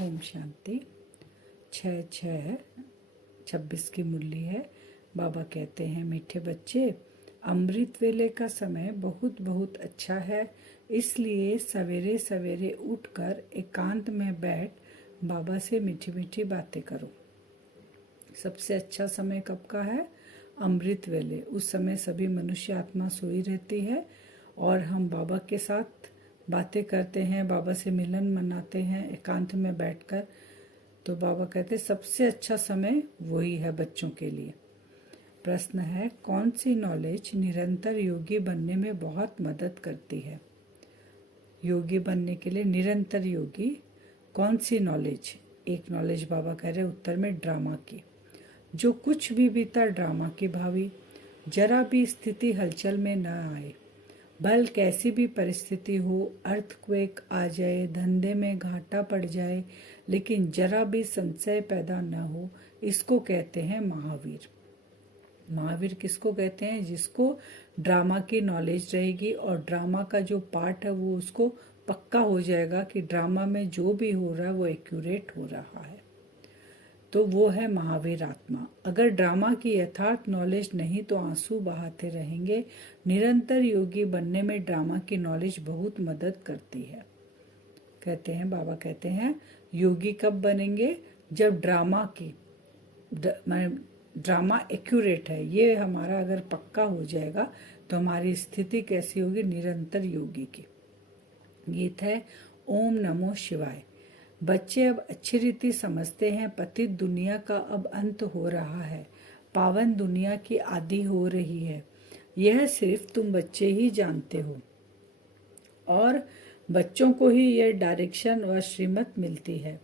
ओम शांति। 6/6/26 की मुरली है। बाबा कहते हैं, मीठे बच्चे, अमृत वेले का समय बहुत बहुत अच्छा है, इसलिए सवेरे सवेरे उठकर एकांत में बैठ बाबा से मीठी मीठी बातें करो। सबसे अच्छा समय कब का है? अमृत वेले। उस समय सभी मनुष्य आत्मा सोई रहती है और हम बाबा के साथ बातें करते हैं, बाबा से मिलन मनाते हैं एकांत में बैठकर। तो बाबा कहते हैं सबसे अच्छा समय वही है बच्चों के लिए। प्रश्न है, कौन सी नॉलेज निरंतर योगी बनने में बहुत मदद करती है? योगी बनने के लिए निरंतर योगी कौन सी नॉलेज? एक नॉलेज बाबा कह रहे उत्तर में ड्रामा की। जो कुछ भी बीता ड्रामा की भावी, जरा भी स्थिति हलचल में न आए, भल कैसी भी परिस्थिति हो, अर्थक्वेक आ जाए, धंधे में घाटा पड़ जाए, लेकिन जरा भी संशय पैदा न हो, इसको कहते हैं महावीर। महावीर किसको कहते हैं? जिसको ड्रामा की नॉलेज रहेगी और ड्रामा का जो पार्ट है वो उसको पक्का हो जाएगा कि ड्रामा में जो भी हो रहा है वो एक्यूरेट हो रहा है, तो वो है महावीर आत्मा। अगर ड्रामा की यथार्थ नॉलेज नहीं तो आंसू बहाते रहेंगे। निरंतर योगी बनने में ड्रामा की नॉलेज बहुत मदद करती है। कहते हैं, बाबा कहते हैं, योगी कब बनेंगे? जब ड्रामा एक्यूरेट है, ये हमारा अगर पक्का हो जाएगा तो हमारी स्थिति कैसी होगी? निरंतर योगी की। गीत है ओम नमो शिवाय। बच्चे अब अच्छी रीति समझते हैं, पतित दुनिया का अब अंत हो रहा है, पावन दुनिया की आदि हो रही है। यह सिर्फ तुम बच्चे ही जानते हो और बच्चों को ही यह डायरेक्शन व श्रीमत मिलती है।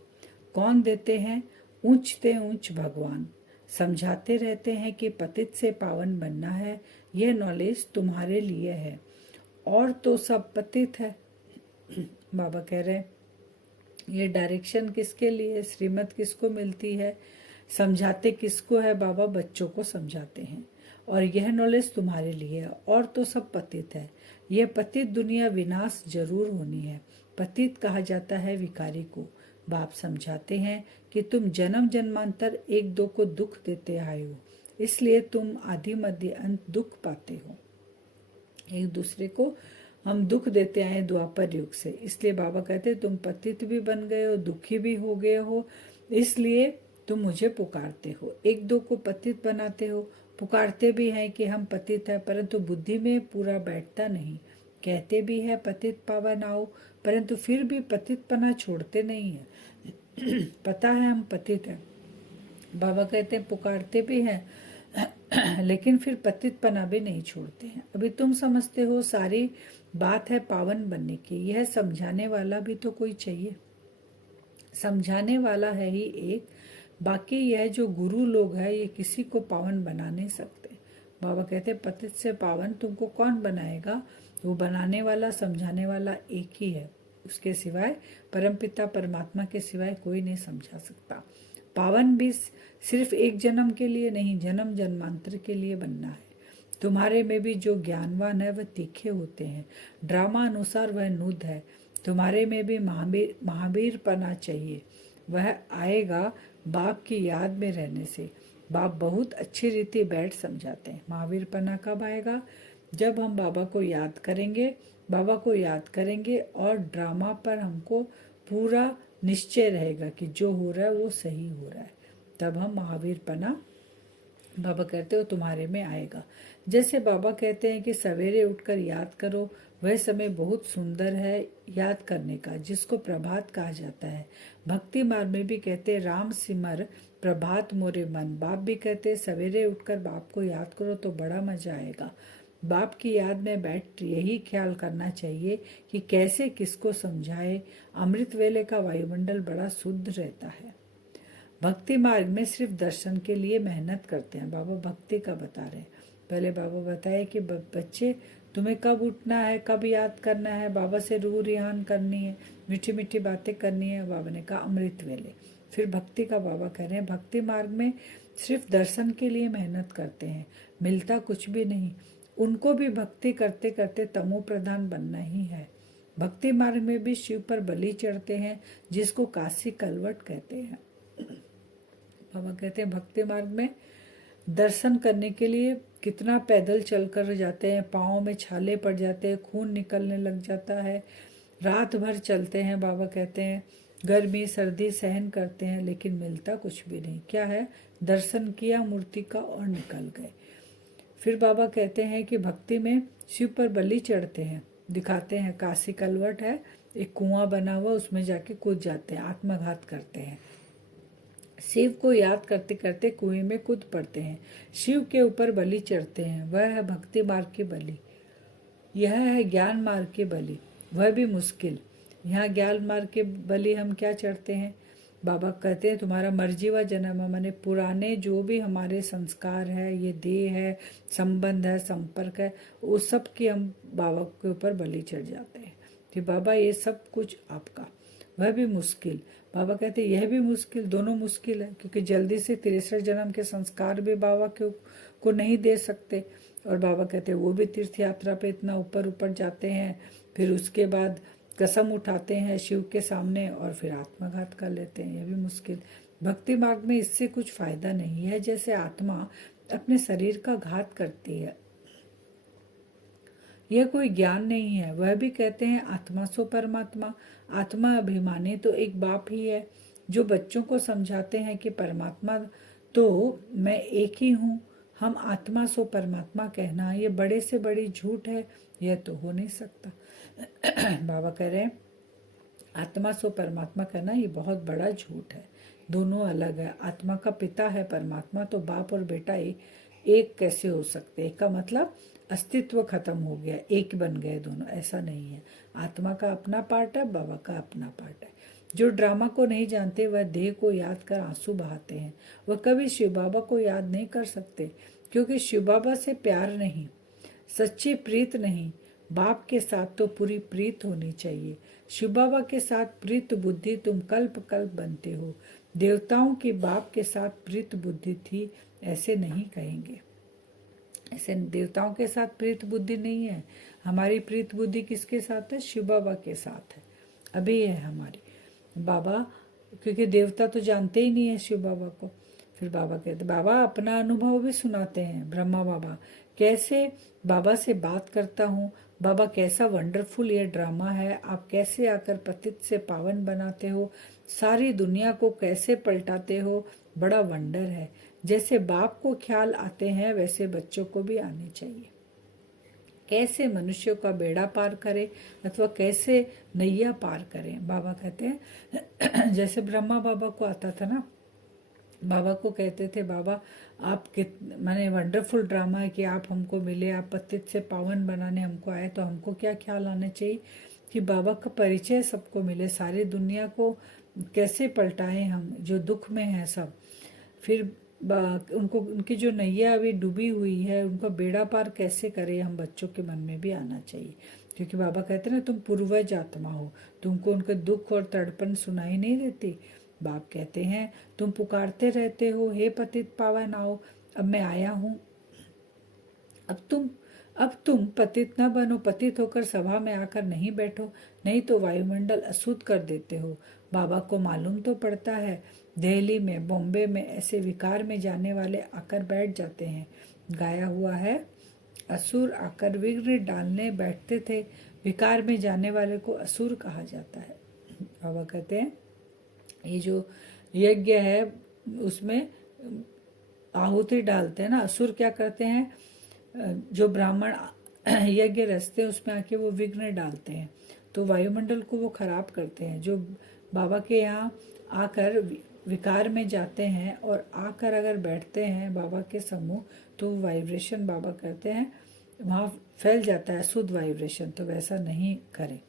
कौन देते हैं? ऊंचते ऊंच भगवान समझाते रहते हैं कि पतित से पावन बनना है। यह नॉलेज तुम्हारे लिए है और तो सब पतित है। बाबा कह रहे हैं ये डायरेक्शन किसके लिए? श्रीमत किसको मिलती है? समझाते किसको है? बाबा बच्चों को समझाते हैं और यह नॉलेज तुम्हारे लिए है और तो सब पतित है। यह पतित दुनिया विनाश जरूर होनी है। पतित कहा जाता है विकारी को। बाप समझाते हैं कि तुम जन्म जन्मांतर एक दो को दुख देते आए हो, इसलिए तुम आदि मध्य अंत दुख पाते हो। एक दूसरे को हम दुख देते आए द्वापर युग से, इसलिए बाबा कहते तुम पतित भी बन गए हो, दुखी भी हो गए हो, इसलिए तुम मुझे पुकारते हो। एक दो को पतित बनाते हो, पुकारते भी हैं कि हम पतित है, परंतु बुद्धि में पूरा बैठता नहीं। कहते भी है पतित पावन आओ, परंतु फिर भी पतितपना छोड़ते नहीं है। पता है हम पतित हैं, बाबा कहते हैं पुकारते भी हैं लेकिन फिर पतितपना भी नहीं छोड़ते हैं। अभी तुम समझते हो सारी बात है पावन बनने की, यह समझाने वाला भी तो कोई चाहिए। समझाने वाला है ही एक, बाकी यह जो गुरु लोग हैं ये किसी को पावन बना नहीं सकते। बाबा कहते हैं पतित से पावन तुमको कौन बनाएगा? वो बनाने वाला समझाने वाला एक ही है, उसके सिवाय परमपिता परमात्मा के सिवाय कोई नहीं समझा सकता। पावन भी सिर्फ एक जन्म के लिए नहीं, जन्म जन्मांतर के लिए बनना है। तुम्हारे में भी जो ज्ञानवान है वह तीखे होते हैं, ड्रामा अनुसार वह नुद है। तुम्हारे में भी महावीर पना चाहिए, वह आएगा बाप की याद में रहने से। बाप बहुत अच्छी रीति बैठ समझाते हैं। महावीर पना कब आएगा? जब हम बाबा को याद करेंगे, बाबा को याद करेंगे और ड्रामा पर हमको पूरा निश्चय रहेगा कि जो हो रहा है वो सही हो रहा है, तब हम महावीर पना बाबा कहते हो तुम्हारे में आएगा। जैसे बाबा कहते हैं कि सवेरे उठकर याद करो, वह समय बहुत सुंदर है याद करने का, जिसको प्रभात कहा जाता है। भक्ति मार्ग में भी कहते हैं राम सिमर प्रभात मोरे मन। बाप भी कहते हैं सवेरे उठकर बाप को याद करो तो बड़ा मजा आएगा। बाप की याद में बैठ यही ख्याल करना चाहिए कि कैसे किसको समझाए। अमृत वेले का वायुमंडल बड़ा शुद्ध रहता है। भक्ति मार्ग में सिर्फ दर्शन के लिए मेहनत करते हैं। बाबा भक्ति का बता रहे हैं। पहले बाबा बताए कि बच्चे तुम्हें कब उठना है, कब याद करना है, बाबा से रूह रिहान करनी है, मीठी मीठी बातें करनी है। बाबा ने कहा अमृत वेले। फिर भक्ति का बाबा कह रहे हैं भक्ति मार्ग में सिर्फ दर्शन के लिए मेहनत करते हैं, मिलता कुछ भी नहीं। उनको भी भक्ति करते करते तमो प्रधान बनना ही है। भक्ति मार्ग में भी शिव पर बलि चढ़ते हैं, जिसको काशी कलवट कहते हैं। बाबा कहते हैं भक्ति मार्ग में दर्शन करने के लिए कितना पैदल चलकर जाते हैं, पाँव में छाले पड़ जाते हैं, खून निकलने लग जाता है, रात भर चलते हैं। बाबा कहते हैं गर्मी सर्दी सहन करते हैं, लेकिन मिलता कुछ भी नहीं। क्या है? दर्शन किया मूर्ति का और निकल गए। फिर बाबा कहते हैं कि भक्ति में शिव पर बलि चढ़ते हैं, दिखाते हैं काशी कलवट है, एक कुआं बना हुआ, उसमें जाके कूद जाते हैं, आत्मघात करते हैं। शिव को याद करते करते कुएं में कूद पड़ते हैं, शिव के ऊपर बलि चढ़ते हैं। वह है भक्ति मार्ग की बलि। यह है ज्ञान मार्ग की बलि, वह भी मुश्किल। यहाँ ज्ञान मार्ग के बलि हम क्या चढ़ते हैं? बाबा कहते हैं तुम्हारा मर्जी व जन्म है, माने पुराने जो भी हमारे संस्कार है, ये देह है, संबंध है, संपर्क है, उस सब की हम बाबा के ऊपर बलि चढ़ जाते हैं कि बाबा ये सब कुछ आपका। वह भी मुश्किल। बाबा कहते हैं यह भी मुश्किल, दोनों मुश्किल है, क्योंकि जल्दी से 63 जन्म के संस्कार भी बाबा को नहीं दे सकते। और बाबा कहते हैं वो भी तीर्थ यात्रा पे इतना ऊपर ऊपर जाते हैं, फिर उसके बाद कसम उठाते हैं शिव के सामने और फिर आत्मघात कर लेते हैं, यह भी मुश्किल। भक्ति मार्ग में इससे कुछ फायदा नहीं है, जैसे आत्मा अपने शरीर का घात करती है, यह कोई ज्ञान नहीं है। वह भी कहते हैं आत्मा सो परमात्मा। आत्मा अभिमानी तो एक बाप ही है, जो बच्चों को समझाते हैं कि परमात्मा तो मैं एक ही हूँ, हम आत्मा सो परमात्मा कहना ये बड़े से बड़ी झूठ है, यह तो हो नहीं सकता। बाबा कह रहे हैं आत्मा सो परमात्मा कहना ये बहुत बड़ा झूठ है, दोनों अलग है। आत्मा का पिता है परमात्मा, तो बाप और बेटा एक कैसे हो सकते? एक का मतलब अस्तित्व खत्म हो गया, एक बन गए दोनों, ऐसा नहीं है। आत्मा का अपना पार्ट है, बाबा का अपना पार्ट है। जो ड्रामा को नहीं जानते वह देह को याद कर आंसू बहाते हैं, वह कभी शिव बाबा को याद नहीं कर सकते, क्योंकि शिव बाबा से प्यार नहीं, सच्ची प्रीत नहीं। बाप के साथ तो पूरी प्रीत होनी चाहिए। शिव बाबा के साथ प्रीत बुद्धि तुम कल्प कल्प बनते हो। देवताओं की बाप के साथ प्रीत बुद्धि थी, ऐसे नहीं कहेंगे। ऐसे देवताओं के साथ प्रीत बुद्धि नहीं है। हमारी प्रीत बुद्धि किसके साथ है? शिव बाबा के साथ है, अभी है हमारी। बाबा क्योंकि देवता तो जानते ही नहीं है शिव बाबा को। फिर बाबा कहते, बाबा अपना अनुभव भी सुनाते हैं। ब्रह्मा बाबा कैसे बाबा से बात करता हूँ, बाबा कैसा वंडरफुल ये ड्रामा है, आप कैसे आकर पतित से पावन बनाते हो, सारी दुनिया को कैसे पलटाते हो, बड़ा वंडर है। जैसे बाप को ख्याल आते हैं वैसे बच्चों को भी आने चाहिए। कैसे मनुष्यों का बेड़ा पार करे अथवा कैसे नैया पार करें। बाबा कहते हैं जैसे ब्रह्मा बाबा को आता था ना, बाबा को कहते थे बाबा आप माने वंडरफुल ड्रामा है कि आप हमको मिले, आप पतित से पावन बनाने हमको आए, तो हमको क्या ख्याल आना चाहिए कि बाबा का परिचय सबको मिले, सारी दुनिया को कैसे पलटाएं हम जो दुख में है सब। फिर उनको उनकी जो नैया अभी डूबी हुई है उनका बेड़ा पार कैसे करें, हम बच्चों के मन में भी आना चाहिए। क्योंकि बाबा कहते हैं ना तुम पूर्वज आत्मा हो, तुमको उनके दुख और तड़पन सुनाई नहीं देती। बाप कहते हैं तुम पुकारते रहते हो हे पतित पावन आओ, अब मैं आया हूँ। अब तुम पतित न बनो, पतित होकर सभा में आकर नहीं बैठो, नहीं तो वायुमंडल अशुद्ध कर देते हो। बाबा को मालूम तो पड़ता है, दिल्ली में बॉम्बे में ऐसे विकार में जाने वाले आकर बैठ जाते हैं। गाया हुआ है असुर आकर विघ्न डालने बैठते थे, विकार में जाने वाले को असुर कहा जाता है। बाबा कहते हैं ये जो यज्ञ है उसमें आहुति डालते हैं ना, असुर क्या करते हैं, जो ब्राह्मण यज्ञ रचते हैं उसमें आके वो विघ्न डालते हैं, तो वायुमंडल को वो खराब करते हैं। जो बाबा के यहाँ आकर विकार में जाते हैं और आकर अगर बैठते हैं बाबा के समूह, तो वाइब्रेशन बाबा कहते हैं वहाँ फैल जाता है शुद्ध वाइब्रेशन, तो वैसा नहीं करें।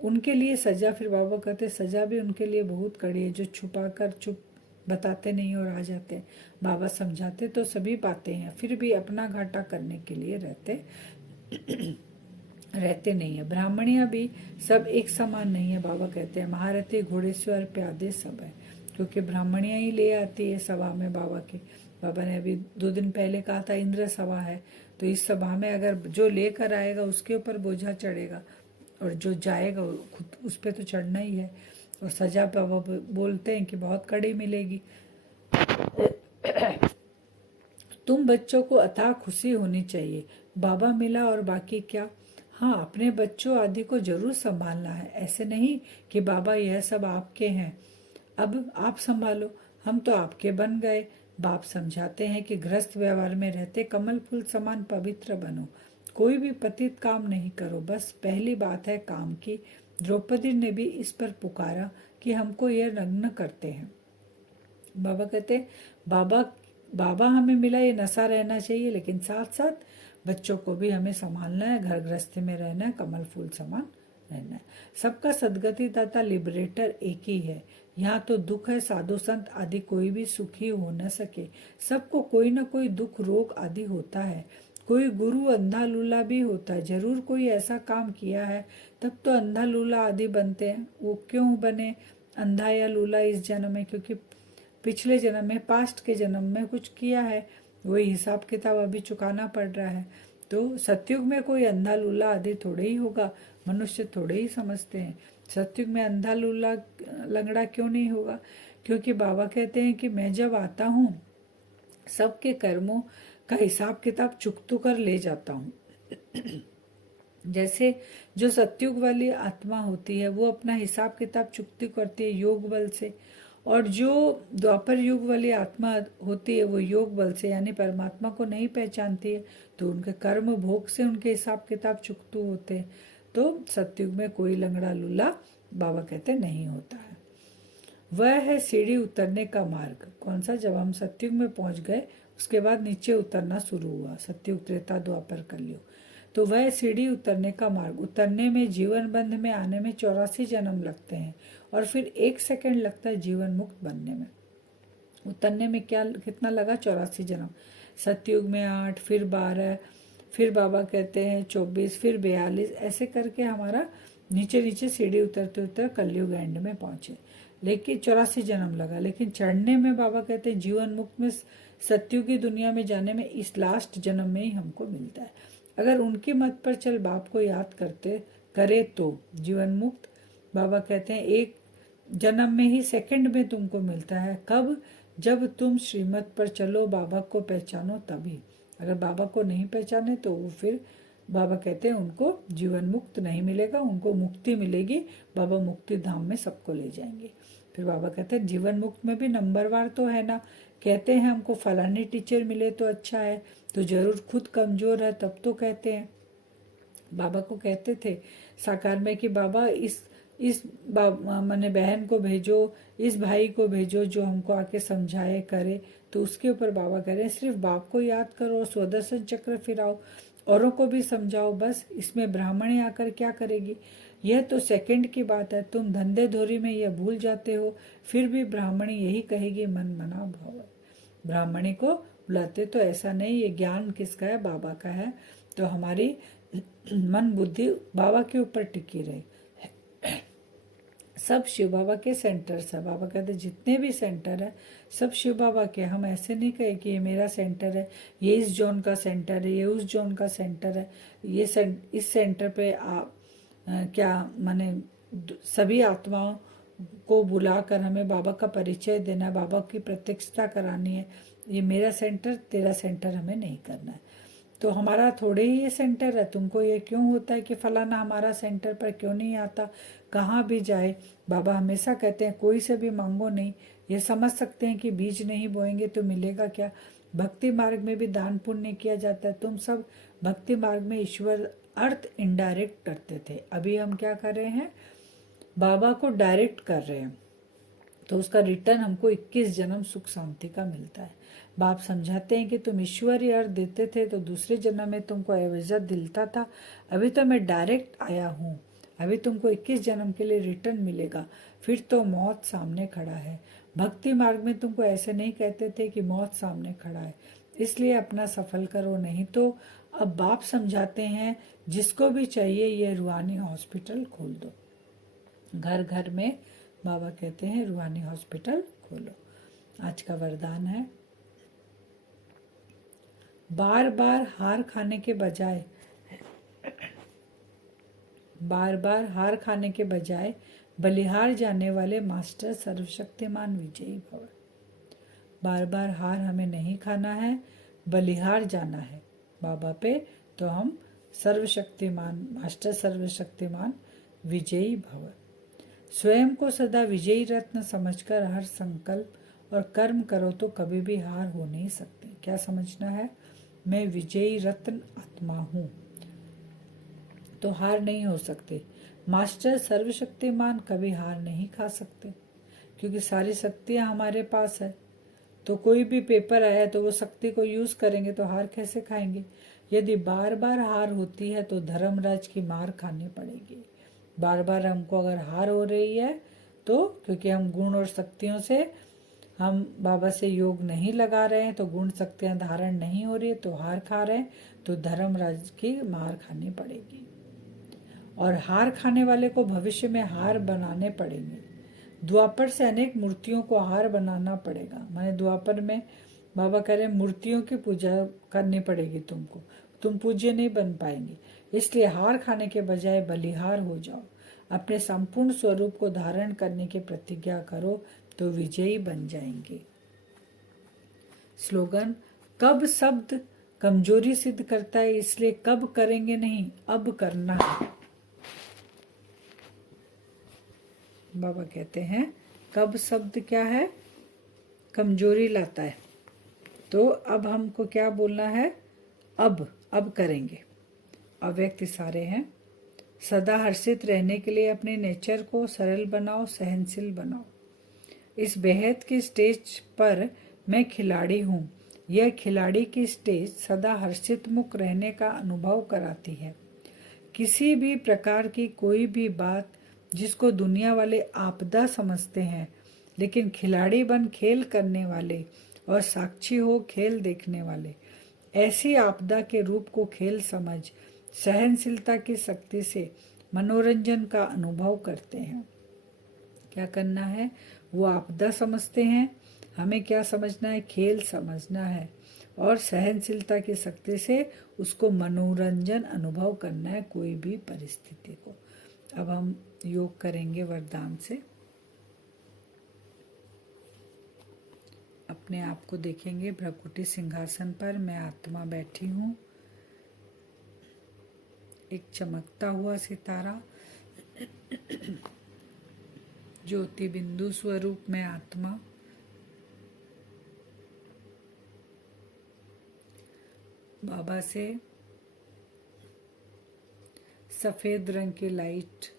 उनके लिए सजा, फिर बाबा कहते हैं सजा भी उनके लिए बहुत कड़ी है, जो छुपा कर चुप बताते नहीं और आ जाते हैं। बाबा समझाते तो सभी बातें हैं, फिर भी अपना घाटा करने के लिए रहते नहीं है। ब्राह्मणियां भी सब एक समान नहीं है। बाबा कहते हैं महारथी घोड़ेश्वर प्यादे सब है, क्योंकि ब्राह्मणियां ही ले आती है सभा में बाबा की। बाबा ने अभी 2 दिन पहले कहा था इंद्र सभा है, तो इस सभा में अगर जो लेकर आएगा उसके ऊपर बोझा चढ़ेगा, और जो जाएगा वो खुद उस पर तो चढ़ना ही है। और सजा बाबा बोलते हैं कि बहुत कड़ी मिलेगी। तुम बच्चों को अथाह खुशी होनी चाहिए, बाबा मिला और बाकी क्या। हाँ, अपने बच्चों आदि को जरूर संभालना है, ऐसे नहीं कि बाबा यह सब आपके हैं, अब आप संभालो, हम तो आपके बन गए। बाप समझाते हैं कि गृहस्थ व्यवहार में रहते कमल फूल समान पवित्र बनो, कोई भी पतित काम नहीं करो, बस पहली बात है काम की। द्रौपदी ने भी इस पर पुकारा कि हमको यह नग्न करते हैं। बाबा कहते, बाबा बाबा हमें मिला ये नशा रहना चाहिए, लेकिन साथ साथ बच्चों को भी हमें संभालना है, घर गृहस्थी में रहना है, कमल फूल समान रहना है। सबका सदगति दाता लिबरेटर एक ही है। यहाँ तो दुख है, साधु संत आदि कोई भी सुखी हो न सके, सबको कोई न कोई दुख रोग आदि होता है। कोई गुरु अंधा लूला भी होता है, जरूर कोई ऐसा काम किया है तब तो अंधा लूला आदि बनते हैं। वो क्यों बने अंधा या लूला इस जन्म में? क्योंकि पिछले जन्म में, पास्ट के जन्म में कुछ किया है, वही हिसाब किताब अभी चुकाना पड़ रहा है। तो सतयुग में कोई अंधा लूला आदि थोड़े ही होगा, मनुष्य थोड़े ही समझते हैं। सतयुग में अंधा लूला लंगड़ा क्यों नहीं होगा? क्योंकि बाबा कहते हैं कि मैं जब आता हूँ सबके कर्मों का हिसाब किताब चुकतू कर ले जाता हूँ। जैसे जो सतयुग वाली आत्मा होती है वो अपना हिसाब किताब चुकती करती है योग बल से, और जो द्वापर युग वाली आत्मा होती है वो योग बल से यानी परमात्मा को नहीं पहचानती है, तो उनके कर्म भोग से उनके हिसाब किताब चुकतू होते हैं। तो सतयुग में कोई लंगड़ा लूला बाबा कहते नहीं होता है। वह है सीढ़ी उतरने का मार्ग। कौन सा? जब हम सतयुग में पहुंच गए उसके बाद नीचे उतरना शुरू हुआ, सतयुग त्रेता द्वापर कलयुग। तो वह सीढ़ी उतरने का मार्ग, उतरने में जीवन बंध में आने में 84 जन्म लगते हैं और फिर 1 सेकंड लगता है जीवन मुक्त बनने में। उतरने में क्या कितना लगा? 84 जन्म। सतयुग में 8, फिर 12, फिर बाबा कहते हैं 24, फिर 42, ऐसे करके हमारा नीचे नीचे सीढ़ी उतरते उतर कलयुग एंड में पहुंचे। लेकिन 84 जन्म लगा, लेकिन चढ़ने में बाबा कहते हैं जीवन मुक्त में सतयुग की दुनिया में जाने में इस लास्ट जन्म में ही हमको मिलता है। अगर उनके मत पर चल बाप को याद करते करे तो जीवन मुक्त बाबा कहते हैं 1 जन्म में ही, सेकंड में तुमको मिलता है। कब? जब तुम श्रीमत पर चलो, बाबा को पहचानो तभी। अगर बाबा को नहीं पहचाने तो वो फिर बाबा कहते हैं उनको जीवन मुक्त नहीं मिलेगा, उनको मुक्ति मिलेगी, बाबा मुक्ति धाम में सबको ले जाएंगे। फिर बाबा कहते हैं जीवन मुक्त में भी नंबरवार तो है ना। कहते हैं हमको फलानी टीचर मिले तो अच्छा है, तो जरूर खुद कमजोर है तब तो कहते हैं। बाबा को कहते थे साकार में कि बाबा इस मैंने बहन को भेजो, इस भाई को भेजो जो हमको आके समझाए करे। तो उसके ऊपर बाबा कह रहे हैं सिर्फ बाप को याद करो, स्वदर्शन चक्र फिराओ, औरों को भी समझाओ, बस। इसमें ब्राह्मणी आकर क्या करेगी? यह तो सेकंड की बात है, तुम धंधे धोरी में यह भूल जाते हो, फिर भी ब्राह्मणी यही कहेगी मन मना भाव। ब्राह्मणी को बुलाते तो ऐसा नहीं, ये ज्ञान किसका है? बाबा का है। तो हमारी मन बुद्धि बाबा के ऊपर टिकी रहे। सब शिव बाबा के सेंटर्स है। बाबा कहते जितने भी सेंटर है सब शिव बाबा के। हम ऐसे नहीं कहे कि ये मेरा सेंटर है, ये इस जोन का सेंटर है, ये उस जोन का सेंटर है, ये इस सेंटर पे आप क्या माने सभी आत्माओं को बुलाकर हमें बाबा का परिचय देना, बाबा की प्रत्यक्षता करानी है। ये मेरा सेंटर तेरा सेंटर हमें नहीं करना है। तो हमारा थोड़े ही ये सेंटर है, तुमको ये क्यों होता है कि फलाना हमारा सेंटर पर क्यों नहीं आता? कहाँ भी जाए बाबा हमेशा कहते हैं कोई से भी मांगो नहीं। ये समझ सकते हैं कि बीज नहीं बोएंगे तो मिलेगा क्या? भक्ति मार्ग में भी दान पुण्य किया जाता है। तुम सब भक्ति मार्ग में ईश्वर अर्थ इनडायरेक्ट करते थे, अभी हम क्या कर रहे हैं? बाबा को डायरेक्ट कर रहे हैं, तो उसका रिटर्न हमको 21 जन्म सुख शांति का मिलता है। बाप समझाते हैं कि तुम ईश्वरीय अर्थ देते थे तो दूसरे जन्म में तुमको एवजत दिलता था, अभी तो मैं डायरेक्ट आया हूँ, अभी तुमको 21 जन्म के लिए रिटर्न मिलेगा, फिर तो मौत सामने खड़ा है। भक्ति मार्ग में तुमको ऐसे नहीं कहते थे कि मौत सामने खड़ा है, इसलिए अपना सफल करो, नहीं तो। अब बाप समझाते हैं जिसको भी चाहिए ये रूहानी हॉस्पिटल खोल दो। घर घर में बाबा कहते हैं रूहानी हॉस्पिटल खोलो। आज का वरदान है बार बार हार खाने के बजाय बार बार हार खाने के बजाय बलिहार जाने वाले मास्टर सर्वशक्तिमान विजयी भव। बार बार हार हमें नहीं खाना है, बलिहार जाना है बाबा पे, तो हम सर्वशक्तिमान मास्टर सर्वशक्तिमान विजयी भव। स्वयं को सदा विजयी रत्न समझकर हर संकल्प और कर्म करो तो कभी भी हार हो नहीं सकती। क्या समझना है? मैं विजयी रत्न आत्मा हूँ, तो हार नहीं हो सकती। मास्टर सर्वशक्तिमान कभी हार नहीं खा सकते, क्योंकि सारी शक्तियाँ हमारे पास है। तो कोई भी पेपर आया तो वो शक्ति को यूज करेंगे, तो हार कैसे खाएंगे? यदि बार बार हार होती है तो धर्मराज की मार खानी पड़ेगी। बार बार हमको अगर हार हो रही है तो क्योंकि हम गुण और शक्तियों से हम बाबा से योग नहीं लगा रहे हैं, तो गुण शक्तियां धारण नहीं हो रही है, तो हार खा रहे हैं, तो धर्मराज की मार खानी पड़ेगी। और हार खाने वाले को भविष्य में हार बनाने पड़ेंगे। द्वापर से अनेक मूर्तियों को हार बनाना पड़ेगा। माने द्वापर में बाबा कह रहे मूर्तियों की पूजा करनी पड़ेगी तुमको, तुम पूज्य नहीं बन पाएंगे। इसलिए हार खाने के बजाय बलिहार हो जाओ, अपने संपूर्ण स्वरूप को धारण करने की प्रतिज्ञा करो, तो विजयी बन जाएंगे। स्लोगन: कब शब्द कमजोरी सिद्ध करता है, इसलिए कब करेंगे नहीं, अब करना है। बाबा कहते हैं कब शब्द क्या है, कमजोरी लाता है, तो अब हमको क्या बोलना है, अब करेंगे। अव्यक्त इशारे हैं। सदा हर्षित रहने के लिए अपने नेचर को सरल बनाओ, सहनशील बनाओ। इस बेहद की स्टेज पर मैं खिलाड़ी हूँ। यह खिलाड़ी की स्टेज सदा हर्षित मुख रहने का अनुभव कराती है। किसी भी प्रकार की कोई भी बात जिसको दुनिया वाले आपदा समझते हैं, लेकिन खिलाड़ी बन खेल करने वाले और साक्षी हो खेल देखने वाले ऐसी आपदा के रूप को खेल समझ सहनशीलता की शक्ति से मनोरंजन का अनुभव करते हैं। क्या करना है? वो आपदा समझते हैं, हमें क्या समझना है? खेल समझना है, और सहनशीलता की शक्ति से उसको मनोरंजन अनुभव करना है कोई भी परिस्थिति को। अब हम योग करेंगे वरदान से। अपने आप को देखेंगे भ्रकुटी सिंहासन पर मैं आत्मा बैठी हूँ, एक चमकता हुआ सितारा, ज्योति बिंदु स्वरूप मैं आत्मा। बाबा से सफेद रंग की लाइट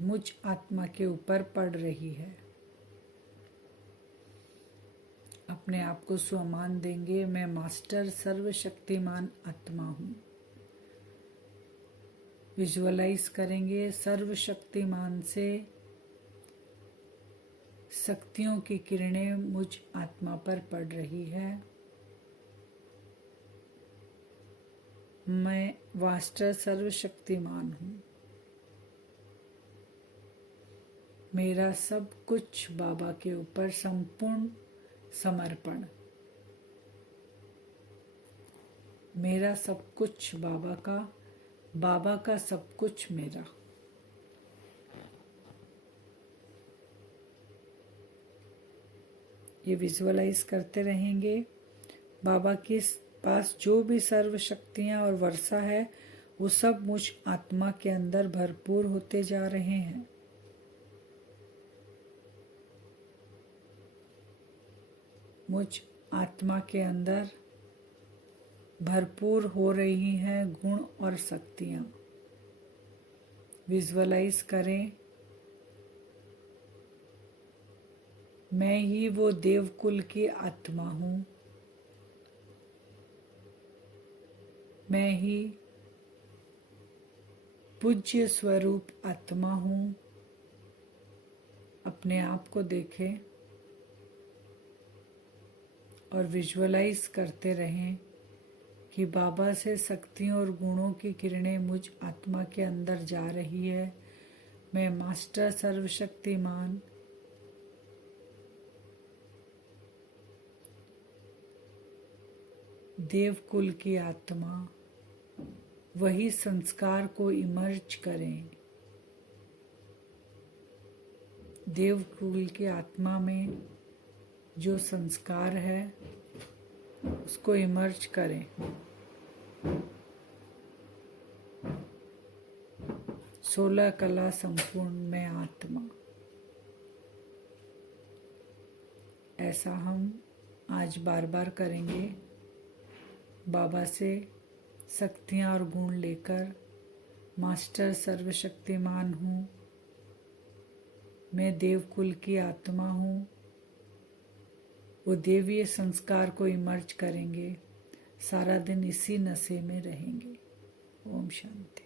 मुझ आत्मा के ऊपर पड़ रही है। अपने आप को सम्मान देंगे, मैं मास्टर सर्वशक्तिमान आत्मा हूँ। विजुअलाइज करेंगे सर्वशक्तिमान से शक्तियों की किरणें मुझ आत्मा पर पड़ रही है। मैं मास्टर सर्वशक्तिमान हूँ। मेरा सब कुछ बाबा के ऊपर संपूर्ण समर्पण। मेरा सब कुछ बाबा का सब कुछ मेरा। ये विजुअलाइज करते रहेंगे। बाबा के पास जो भी सर्व शक्तियाँ और वर्षा है, वो सब मुझ आत्मा के अंदर भरपूर होते जा रहे हैं। मुझ आत्मा के अंदर भरपूर हो रही हैं गुण और शक्तियाँ। विजुअलाइज करें, मैं ही वो देवकुल की आत्मा हूँ। मैं ही पूज्य स्वरूप आत्मा हूँ। अपने आप को देखें और विजुअलाइज करते रहें कि बाबा से शक्तियों और गुणों की किरणें मुझ आत्मा के अंदर जा रही है। मैं मास्टर सर्वशक्तिमान देवकुल की आत्मा वही संस्कार को इमर्ज करें। देवकुल की आत्मा में जो संस्कार है उसको इमर्ज करें। सोलह कला संपूर्ण में आत्मा, ऐसा हम आज बार बार करेंगे। बाबा से शक्तियाँ और गुण लेकर, मास्टर सर्वशक्तिमान हूँ, मैं देवकुल की आत्मा हूँ, वो देवीय संस्कार को इमर्ज करेंगे। सारा दिन इसी नशे में रहेंगे। ओम शांति।